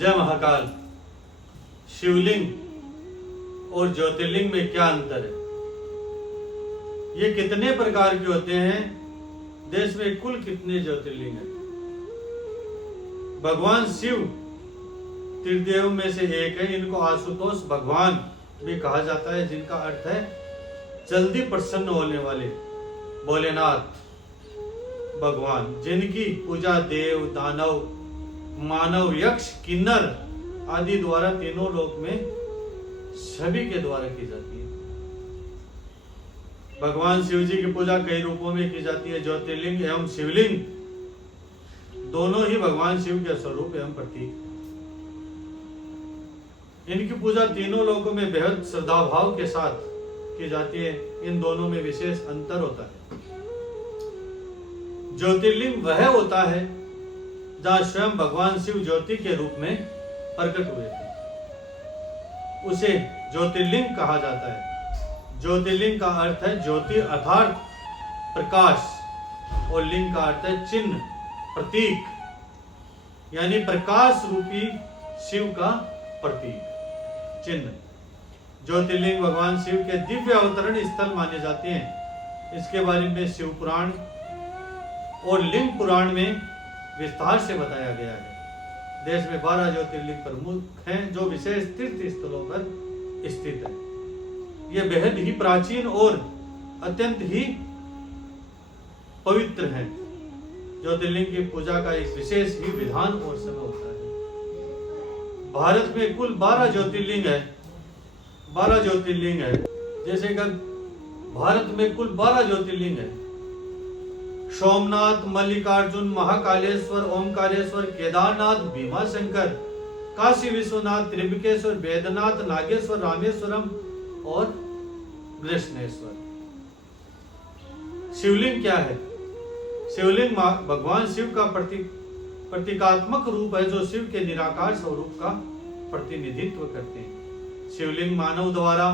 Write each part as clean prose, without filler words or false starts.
जय महाकाल। शिवलिंग और ज्योतिर्लिंग में क्या अंतर है? ये कितने प्रकार के होते हैं? देश में कुल कितने ज्योतिर्लिंग हैं? भगवान शिव त्रिदेव में से एक है। इनको आशुतोष भगवान भी कहा जाता है, जिनका अर्थ है जल्दी प्रसन्न होने वाले भोलेनाथ भगवान, जिनकी पूजा देव, दानव, मानव, यक्ष, किन्नर आदि द्वारा तीनों लोक में सभी के द्वारा की जाती है। भगवान शिव जी की पूजा कई रूपों में की जाती है। ज्योतिर्लिंग एवं शिवलिंग दोनों ही भगवान शिव के स्वरूप एवं प्रतीक। इनकी पूजा तीनों लोकों में बेहद श्रद्धा भाव के साथ की जाती है। इन दोनों में विशेष अंतर होता है। ज्योतिर्लिंग वह होता है जहां स्वयं भगवान शिव ज्योति के रूप में प्रकट हुए थे, उसे ज्योतिर्लिंग कहा जाता है। ज्योतिर्लिंग का अर्थ है ज्योति अर्थात प्रकाश, और लिंग का अर्थ है चिन्ह, प्रतीक, यानी प्रकाश रूपी शिव का प्रतीक, चिन्ह। ज्योतिर्लिंग भगवान शिव के दिव्य अवतरण स्थल माने जाते हैं। इसके बारे में शिव पुराण और लिंग पुराण में विस्तार से बताया गया है। देश में 12 ज्योतिर्लिंग प्रमुख हैं जो विशेष तीर्थ स्थलों पर स्थित है। ये बेहद ही प्राचीन और अत्यंत ही पवित्र हैं। ज्योतिर्लिंग की पूजा का एक विशेष ही विधान और समय होता है। भारत में कुल 12 ज्योतिर्लिंग है। 12 ज्योतिर्लिंग है। जैसे कि भारत में कुल 12 ज्योतिर्लिंग है। सोमनाथ, मल्लिकार्जुन, महाकालेश्वर, ओमकारेश्वर, केदारनाथ, भीमाशंकर, काशी विश्वनाथ, त्रिंबकेश्वर, वेदनाथ, नागेश्वर, रामेश्वरम और कृष्णेश्वर। शिवलिंग क्या है? शिवलिंग भगवान शिव का प्रतीकात्मक रूप है जो शिव के निराकार स्वरूप का प्रतिनिधित्व करते हैं। शिवलिंग मानव द्वारा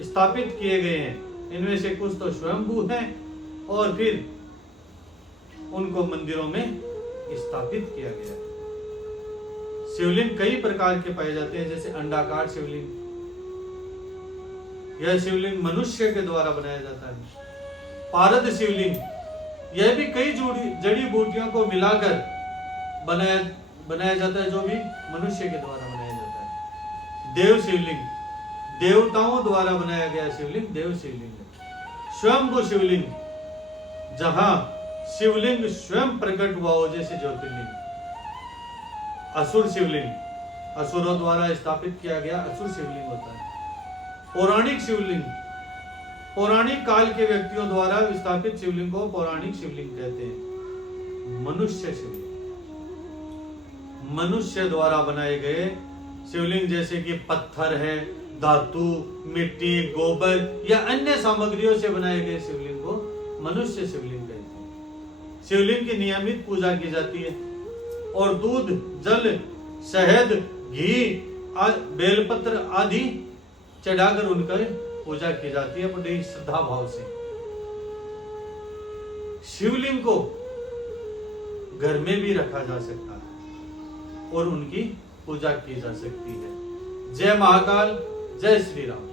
स्थापित किए गए हैं। इनमें से कुछ तो स्वयंभू हैं और फिर उनको मंदिरों में स्थापित किया गया है। शिवलिंग कई प्रकार के पाए जाते हैं, जैसे अंडाकार शिवलिंग। यह शिवलिंग मनुष्य के द्वारा बनाया जाता है। पारद शिवलिंग, यह भी कई जड़ी बूटियों को मिलाकर बनाया जाता है, जो भी मनुष्य के द्वारा बनाया जाता है। देव शिवलिंग, देवताओं द्वारा बनाया गया शिवलिंग देव शिवलिंग है। स्वयंभू शिवलिंग, जहां शिवलिंग स्वयं प्रकट हुआ हो, जैसे ज्योतिर्लिंग। असुर शिवलिंग, असुरों द्वारा स्थापित किया गया असुर शिवलिंग होता है। पौराणिक शिवलिंग, पौराणिक काल के व्यक्तियों द्वारा स्थापित शिवलिंग को पौराणिक शिवलिंग कहते हैं। मनुष्य शिवलिंग, मनुष्य द्वारा बनाए गए शिवलिंग, जैसे कि पत्थर है, धातु, मिट्टी, गोबर या अन्य सामग्रियों से बनाए गए शिवलिंग को मनुष्य शिवलिंग कहते हैं। शिवलिंग की नियमित पूजा की जाती है और दूध, जल, शहद, घी, बेलपत्र आदि चढ़ाकर उनका पूजा की जाती है बड़ी श्रद्धा भाव से। शिवलिंग को घर में भी रखा जा सकता है और उनकी पूजा की जा सकती है। जय महाकाल, जय श्री राम।